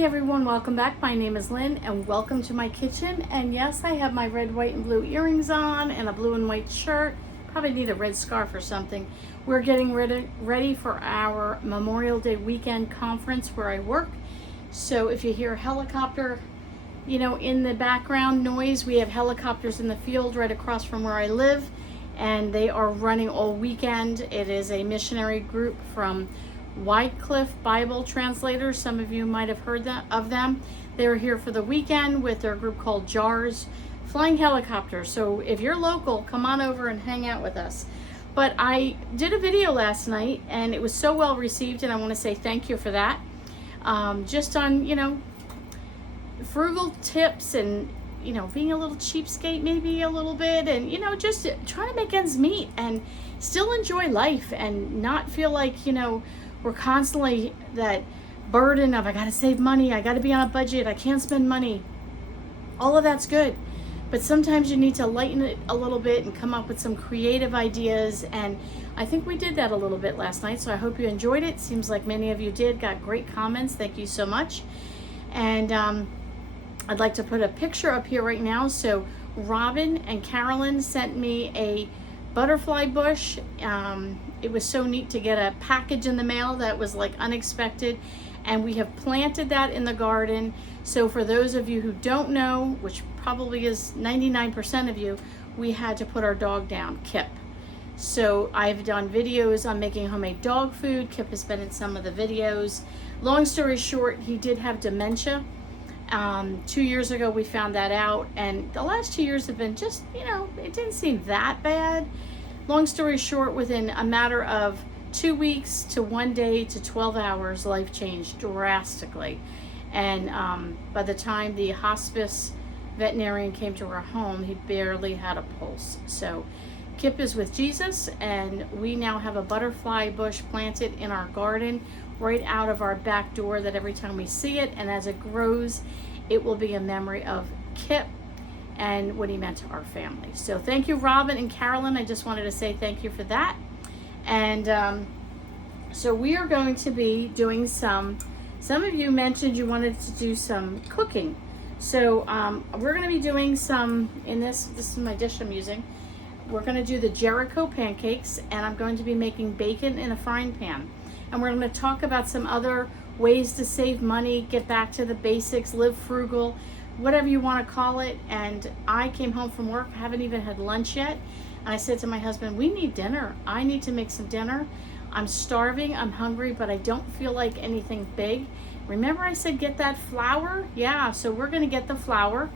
Hey everyone, welcome back. My name is Lynn and welcome to my kitchen. And yes, I have my red, white, and blue earrings on and a blue and white shirt. Probably need a red scarf or something. We're getting ready for our Memorial Day weekend conference where I work. So if you hear a helicopter, in the background noise, we have helicopters in the field right across from where I live, and they are running all weekend. It is a missionary group from Wycliffe Bible Translators. Some of you might have heard of them. They were here for the weekend with their group called JARS Flying Helicopters. So if you're local, come on over and hang out with us. But I did a video last night and it was so well received, and I want to say thank you for that. Just on, frugal tips and, being a little cheapskate maybe a little bit, and, just trying to make ends meet and still enjoy life and not feel like, we're constantly that burden of I gotta save money, I gotta be on a budget, I can't spend money. All of that's good, but sometimes you need to lighten it a little bit and come up with some creative ideas, and I think we did that a little bit last night, so I hope you enjoyed it. Seems like many of you did, got great comments, thank you so much. And I'd like to put a picture up here right now. So Robin and Carolyn sent me a butterfly bush. It was so neat to get a package in the mail that was like unexpected, and we have planted that in the garden. So for those of you who don't know, which probably is 99% of you, we had to put our dog down, Kip. So I've done videos on making homemade dog food. Kip has been in some of the videos. Long story short, he did have dementia. 2 years ago we found that out, and the last 2 years have been just, it didn't seem that bad. Long story short, within a matter of 2 weeks to 1 day to 12 hours, life changed drastically. And by the time the hospice veterinarian came to our home, he barely had a pulse. So Kip is with Jesus, and we now have a butterfly bush planted in our garden right out of our back door, that every time we see it, and as it grows, it will be a memory of Kip and what he meant to our family. So thank you, Robin and Carolyn. I just wanted to say thank you for that. And so we are going to be doing some of you mentioned you wanted to do some cooking. So we're going to be doing some, this is my dish I'm using. We're going to do the Jericho pancakes, and I'm going to be making bacon in a frying pan. And we're going to talk about some other ways to save money, get back to the basics, live frugal, whatever you want to call it. And I came home from work, haven't even had lunch yet. And I said to my husband, we need dinner. I need to make some dinner. I'm starving, I'm hungry, but I don't feel like anything big. Remember I said get that flour? Yeah, so we're going to get the flour,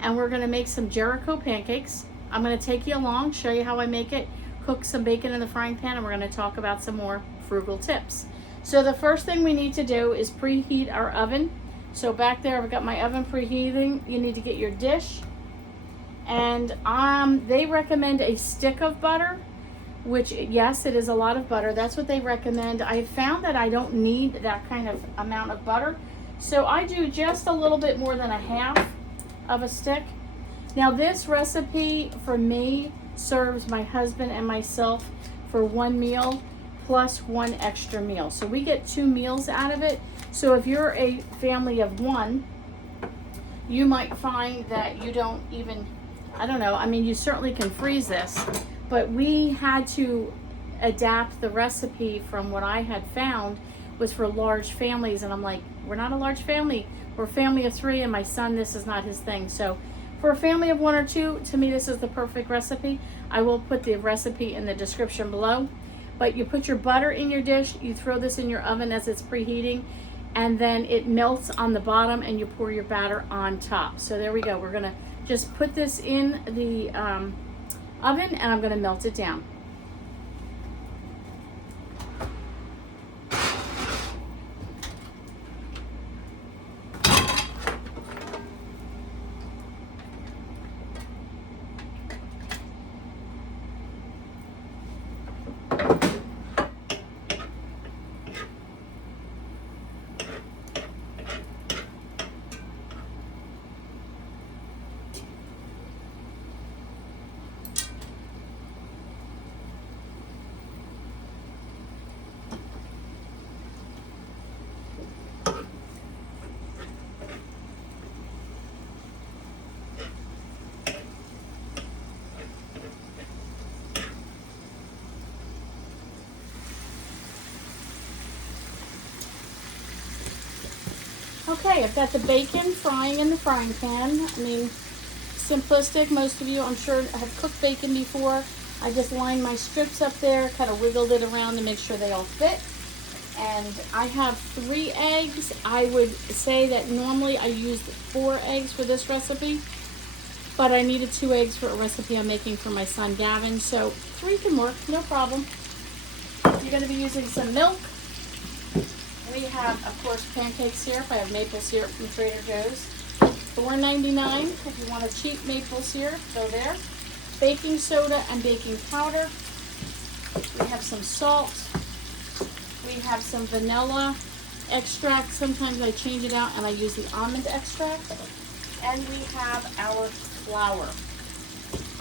and we're going to make some Jericho pancakes. I'm going to take you along, show you how I make it, cook some bacon in the frying pan, and we're going to talk about some more frugal tips. So the first thing we need to do is preheat our oven. So back there I've got my oven preheating. You need to get your dish, and they recommend a stick of butter, which, yes, it is a lot of butter. That's what they recommend. I found that I don't need that kind of amount of butter, so I do just a little bit more than a half of a stick. Now this recipe for me serves my husband and myself for one meal plus one extra meal. So we get 2 meals out of it. So if you're a family of one, you might find that you don't even, I don't know, I mean, you certainly can freeze this, but we had to adapt the recipe from what I had found was for large families. And I'm like, we're not a large family. We're a family of 3, and my son, this is not his thing. So for a family of 1 or 2, to me, this is the perfect recipe. I will put the recipe in the description below. But you put your butter in your dish, you throw this in your oven as it's preheating, and then it melts on the bottom, and you pour your batter on top. So there we go. We're gonna just put this in the oven, and I'm gonna melt it down. Okay, I've got the bacon frying in the frying pan. I mean, simplistic. Most of you, I'm sure, have cooked bacon before. I just lined my strips up there, kind of wiggled it around to make sure they all fit. And I have 3 eggs. I would say that normally I used 4 eggs for this recipe, but I needed 2 eggs for a recipe I'm making for my son Gavin, so 3 can work, no problem. You're going to be using some milk. We have, of course, pancake syrup. I have maple syrup from Trader Joe's. $4.99 if you want a cheap maple syrup, go there. Baking soda and baking powder. We have some salt. We have some vanilla extract. Sometimes I change it out and I use the almond extract. And we have our flour.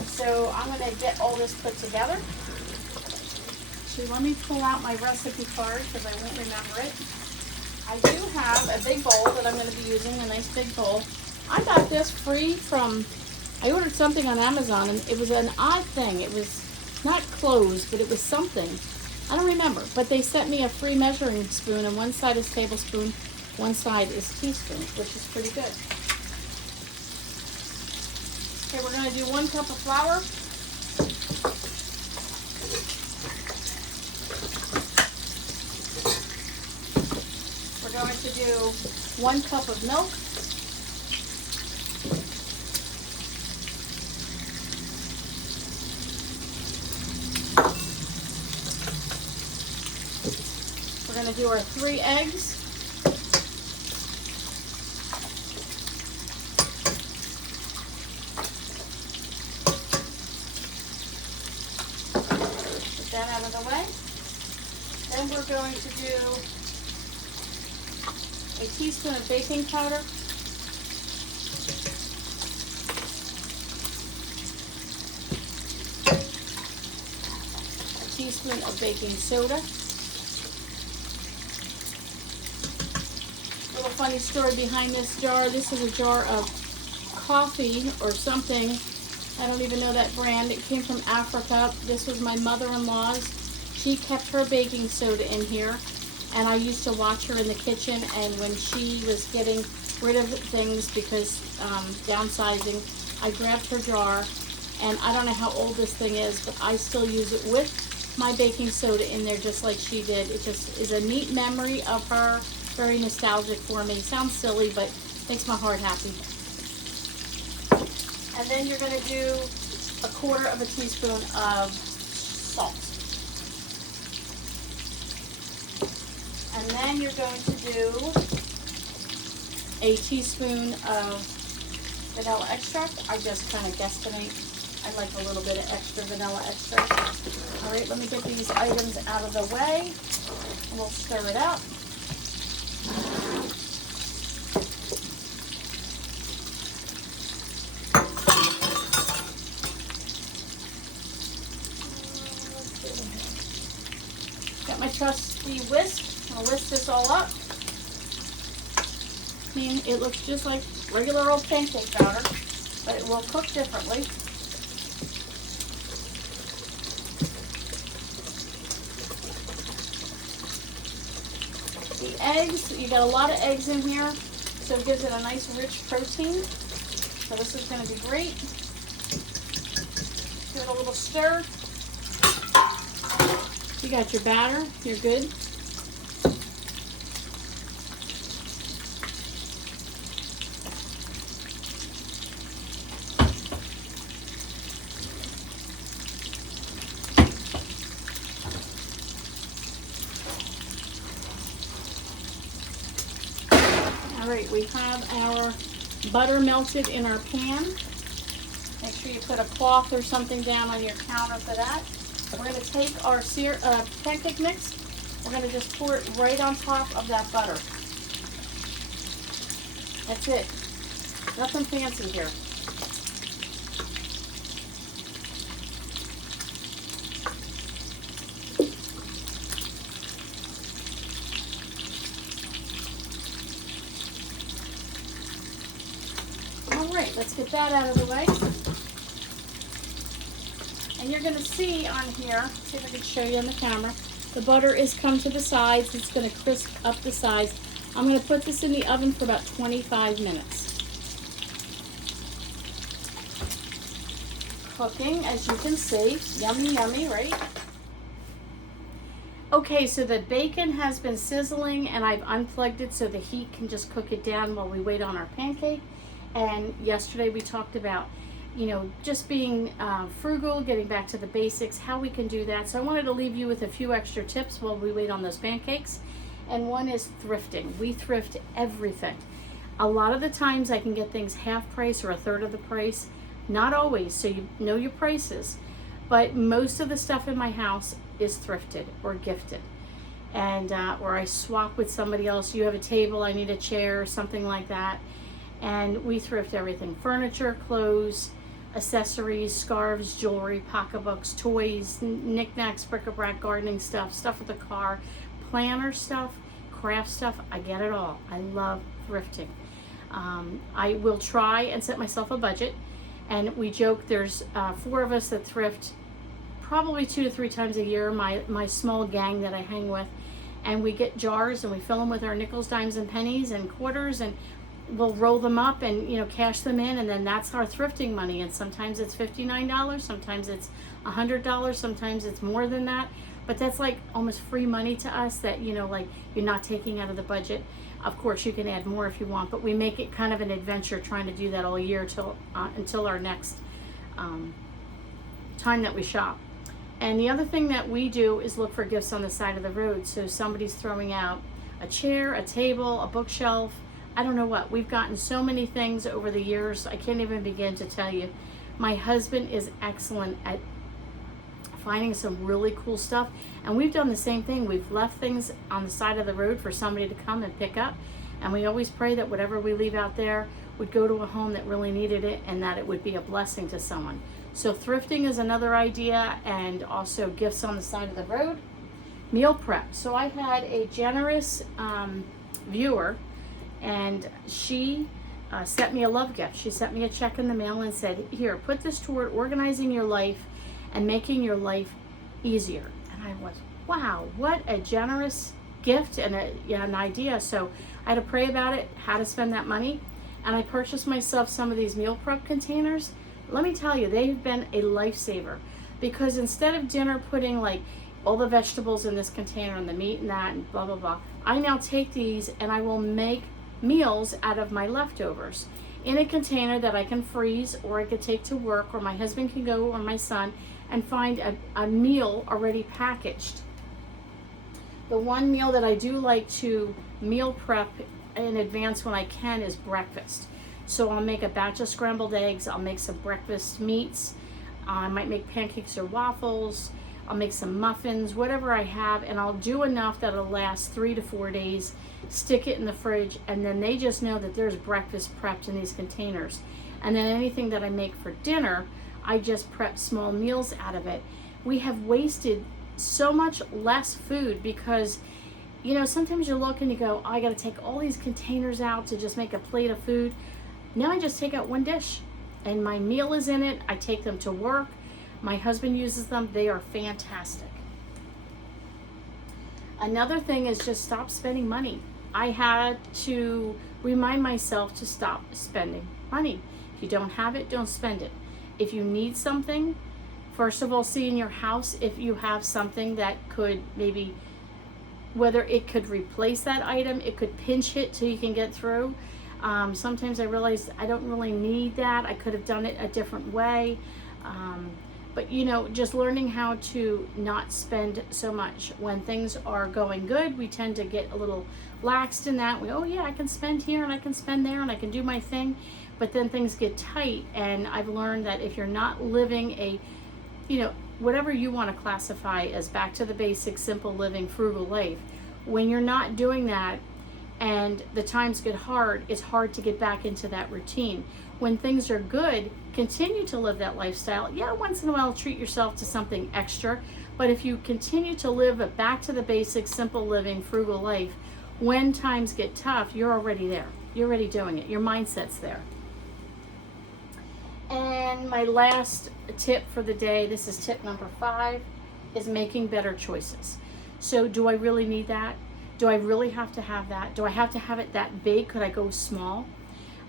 So I'm going to get all this put together. So let me pull out my recipe card because I won't remember it. I do have a big bowl that I'm going to be using, a nice big bowl. I got this free from, I ordered something on Amazon, and it was an odd thing. It was not closed, but it was something. I don't remember, but they sent me a free measuring spoon, and one side is tablespoon, one side is teaspoon, which is pretty good. Okay, we're going to do 1 cup of flour. We're going to do 1 cup of milk. We're going to do our 3 eggs. Put that out of the way. Then we're going to do a teaspoon of baking powder. A teaspoon of baking soda. Little funny story behind this jar. This is a jar of coffee or something. I don't even know that brand. It came from Africa. This was my mother-in-law's. She kept her baking soda in here. And I used to watch her in the kitchen, and when she was getting rid of things because downsizing, I grabbed her jar, and I don't know how old this thing is, but I still use it with my baking soda in there just like she did. It just is a neat memory of her, very nostalgic for me. Sounds silly, but makes my heart happy. And then you're going to do 1/4 teaspoon of salt. And then you're going to do a teaspoon of vanilla extract. I just kind of guesstimate. I like a little bit of extra vanilla extract. All right, let me get these items out of the way. And we'll stir it up. Got my trusty whisk. I'll whisk this all up. I mean, it looks just like regular old pancake batter, but it will cook differently. The eggs, you got a lot of eggs in here, so it gives it a nice rich protein. So this is going to be great. Give it a little stir. You got your batter, you're good. Alright, we have our butter melted in our pan. Make sure you put a cloth or something down on your counter for that. We're going to take our pancake mix. We're going to just pour it right on top of that butter. That's it. Nothing fancy here. Alright, let's get that out of the way. And you're going to see on here, see if I can show you on the camera, the butter is come to the sides. It's going to crisp up the sides. I'm going to put this in the oven for about 25 minutes. Cooking, as you can see. Yummy, yummy, right? Okay, so the bacon has been sizzling and I've unplugged it so the heat can just cook it down while we wait on our pancake. And yesterday we talked about, just being frugal, getting back to the basics, how we can do that. So I wanted to leave you with a few extra tips while we wait on those pancakes. And one is thrifting. We thrift everything. A lot of the times I can get things half price or a third of the price. Not always, so you know your prices. But most of the stuff in my house is thrifted or gifted. And or I swap with somebody else. You have a table, I need a chair, or something like that. And we thrift everything. Furniture, clothes, accessories, scarves, jewelry, pocketbooks, toys, knickknacks, bric-a-brac, gardening stuff, stuff with the car, planner stuff, craft stuff. I get it all. I love thrifting. I will try and set myself a budget. And we joke there's 4 of us that thrift probably 2 to 3 times a year, my small gang that I hang with. And we get jars and we fill them with our nickels, dimes, and pennies and quarters, and we'll roll them up and cash them in, and then that's our thrifting money. And sometimes it's $59, sometimes it's $100, sometimes it's more than that. But that's like almost free money to us that, like you're not taking out of the budget. Of course, you can add more if you want, but we make it kind of an adventure trying to do that all year until our next time that we shop. And the other thing that we do is look for gifts on the side of the road. So somebody's throwing out a chair, a table, a bookshelf, I don't know what. We've gotten so many things over the years, I can't even begin to tell you. My husband is excellent at finding some really cool stuff, and we've done the same thing. We've left things on the side of the road for somebody to come and pick up, and we always pray that whatever we leave out there would go to a home that really needed it and that it would be a blessing to someone. So thrifting is another idea, and also gifts on the side of the road. Meal prep. So I had a generous viewer, and she sent me a love gift. She sent me a check in the mail and said, here, put this toward organizing your life and making your life easier. And I was, wow, what a generous gift and an idea. So I had to pray about it, how to spend that money. And I purchased myself some of these meal prep containers. Let me tell you, they've been a lifesaver, because instead of dinner putting like all the vegetables in this container and the meat and that and blah, blah, blah, I now take these and I will make meals out of my leftovers in a container that I can freeze, or I could take to work, or my husband can go, or my son, and find a meal already packaged. The one meal that I do like to meal prep in advance when I can is breakfast. So I'll make a batch of scrambled eggs, I'll make some breakfast meats, I might make pancakes or waffles, I'll make some muffins, whatever I have, and I'll do enough that it'll last 3 to 4 days, stick it in the fridge, and then they just know that there's breakfast prepped in these containers. And then anything that I make for dinner, I just prep small meals out of it. We have wasted so much less food because, sometimes you look and you go, oh, I gotta take all these containers out to just make a plate of food. Now I just take out one dish and my meal is in it. I take them to work. My husband uses them. They are fantastic. Another thing is just stop spending money. I had to remind myself to stop spending money. If you don't have it, don't spend it. If you need something, first of all, see in your house if you have something that could maybe, whether it could replace that item, it could pinch hit till you can get through. Sometimes I realize I don't really need that. I could have done it a different way. But just learning how to not spend so much. When things are going good, we tend to get a little laxed in that. Oh yeah, I can spend here and I can spend there and I can do my thing. But then things get tight, and I've learned that if you're not living a, whatever you want to classify as back to the basics, simple living, frugal life, when you're not doing that and the times get hard, it's hard to get back into that routine. When things are good, continue to live that lifestyle. Yeah, once in a while treat yourself to something extra, but if you continue to live a back to the basics, simple living, frugal life, when times get tough, you're already there. You're already doing it. Your mindset's there. And my last tip for the day, this is tip number 5, is making better choices. So do I really need that? Do I really have to have that? Do I have to have it that big? Could I go small?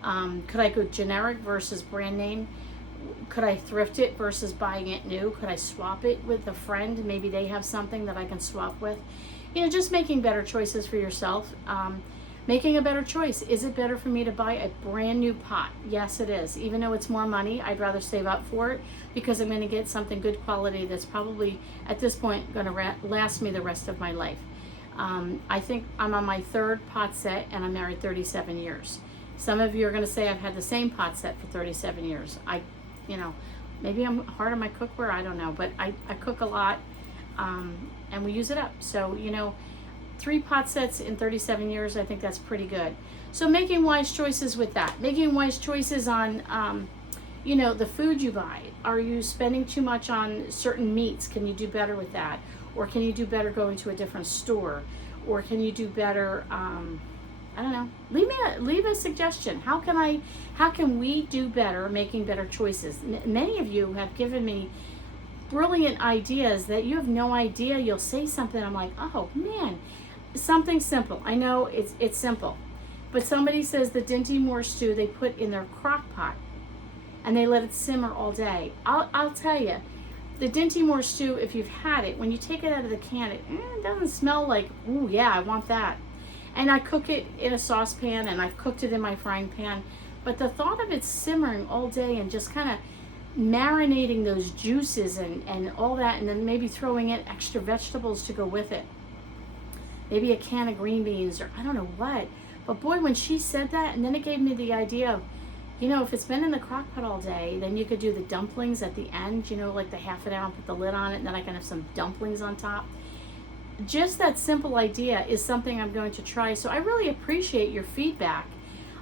Could I go generic versus brand name? Could I thrift it versus buying it new? Could I swap it with a friend? Maybe they have something that I can swap with. You know, just making better choices for yourself. Making a better choice. Is it better for me to buy a brand new pot? Yes, it is. Even though it's more money, I'd rather save up for it because I'm going to get something good quality that's probably, at this point, going to last me the rest of my life. I think I'm on my 3rd pot set and I'm married 37 years. Some of you are going to say I've had the same pot set for 37 years. You know, maybe I'm hard on my cookware, I don't know, but I cook a lot, and we use it up. So, you know, 3 pot sets in 37 years, I think that's pretty good. So making wise choices with that. Making wise choices on, you know, the food you buy. Are you spending too much on certain meats? Can you do better with that? Or can you do better going to a different store? Or can you do better, I don't know. Leave a suggestion. How can we do better making better choices? Many of you have given me brilliant ideas that you have no idea. You'll say something, I'm like, oh man, something simple. I know it's simple, but somebody says the Dinty Moore stew they put in their crock pot and they let it simmer all day. I'll tell you, the Dinty Moore stew, if you've had it, when you take it out of the can, it doesn't smell like, ooh yeah, I want that. And I cook it in a saucepan, and I've cooked it in my frying pan. But the thought of it simmering all day and just kind of marinating those juices and all that, and then maybe throwing in extra vegetables to go with it. Maybe a can of green beans or I don't know what. But boy, when she said that, and then it gave me the idea of, you know, if it's been in the crock pot all day, then you could do the dumplings at the end, you know, like the half an hour, put the lid on it, and then I can have some dumplings on top. Just that simple idea is something I'm going to try. So I really appreciate your feedback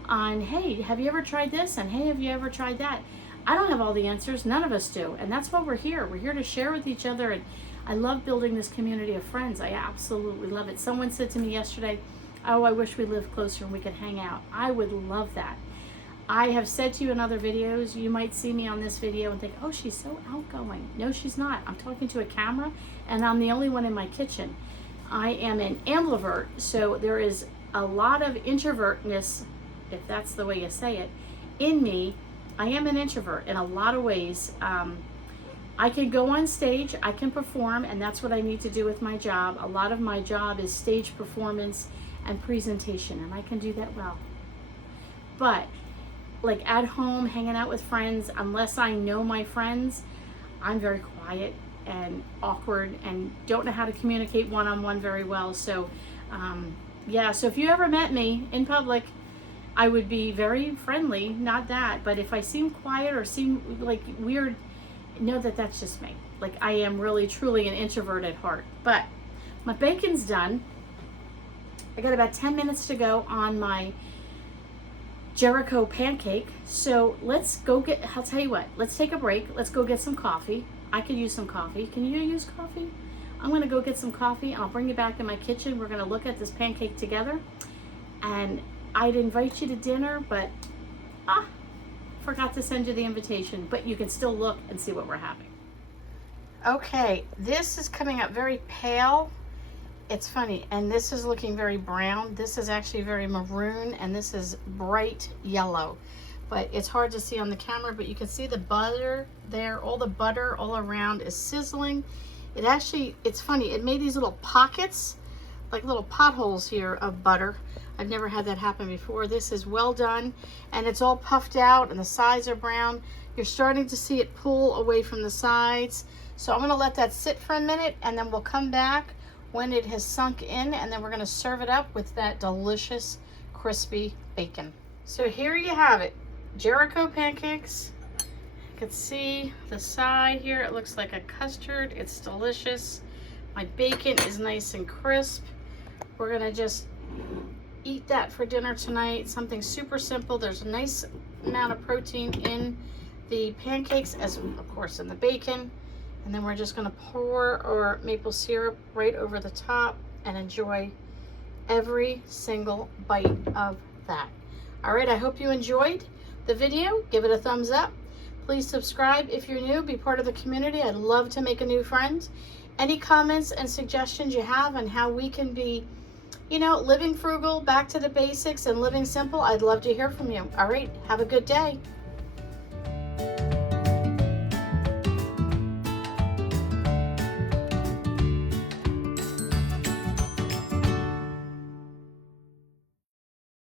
on, hey, have you ever tried this? And hey, have you ever tried that? I don't have all the answers. None of us do. And that's why we're here. We're here to share with each other. And I love building this community of friends. I absolutely love it. Someone said to me yesterday, oh, I wish we lived closer and we could hang out. I would love that. I have said to you in other videos, you might see me on this video and think, oh, she's so outgoing. No, she's not. I'm talking to a camera and I'm the only one in my kitchen. I am an ambivert, so there is a lot of introvertness, if that's the way you say it, in me. I am an introvert in a lot of ways. I can go on stage, I can perform, and that's what I need to do with my job. A lot of my job is stage performance and presentation, and I can do that well. But like at home, hanging out with friends, unless I know my friends, I'm very quiet and awkward and don't know how to communicate one-on-one very well. So yeah, so if you ever met me in public, I would be very friendly, not that, but if I seem quiet or seem like weird, know that that's just me. Like I am really truly an introvert at heart. But my bacon's done. I got about 10 minutes to go on my Jericho pancake. So let's go I'll tell you what, let's take a break. Let's go get some coffee. I could use some coffee. Can you use coffee? I'm gonna go get some coffee. I'll bring you back in my kitchen. We're gonna look at this pancake together. And I'd invite you to dinner, but forgot to send you the invitation, but you can still look and see what we're having. Okay, this is coming up very pale. It's funny, and this is looking very brown. This is actually very maroon, and this is bright yellow. But it's hard to see on the camera, but you can see the butter there. All the butter all around is sizzling. It actually, it's funny, it made these little pockets, like little potholes here of butter. I've never had that happen before. This is well done, and it's all puffed out, and the sides are brown. You're starting to see it pull away from the sides. So I'm gonna let that sit for a minute, and then we'll come back when it has sunk in, and then we're gonna serve it up with that delicious crispy bacon. So here you have it, Jericho pancakes. You can see the side here, it looks like a custard. It's delicious. My bacon is nice and crisp. We're gonna just eat that for dinner tonight. Something super simple. There's a nice amount of protein in the pancakes, as of course in the bacon. And then we're just gonna pour our maple syrup right over the top and enjoy every single bite of that. All right, I hope you enjoyed the video. Give it a thumbs up. Please subscribe if you're new, be part of the community. I'd love to make a new friend. Any comments and suggestions you have on how we can be you know, living frugal, back to the basics, and living simple. I'd love to hear from you. All right, have a good day.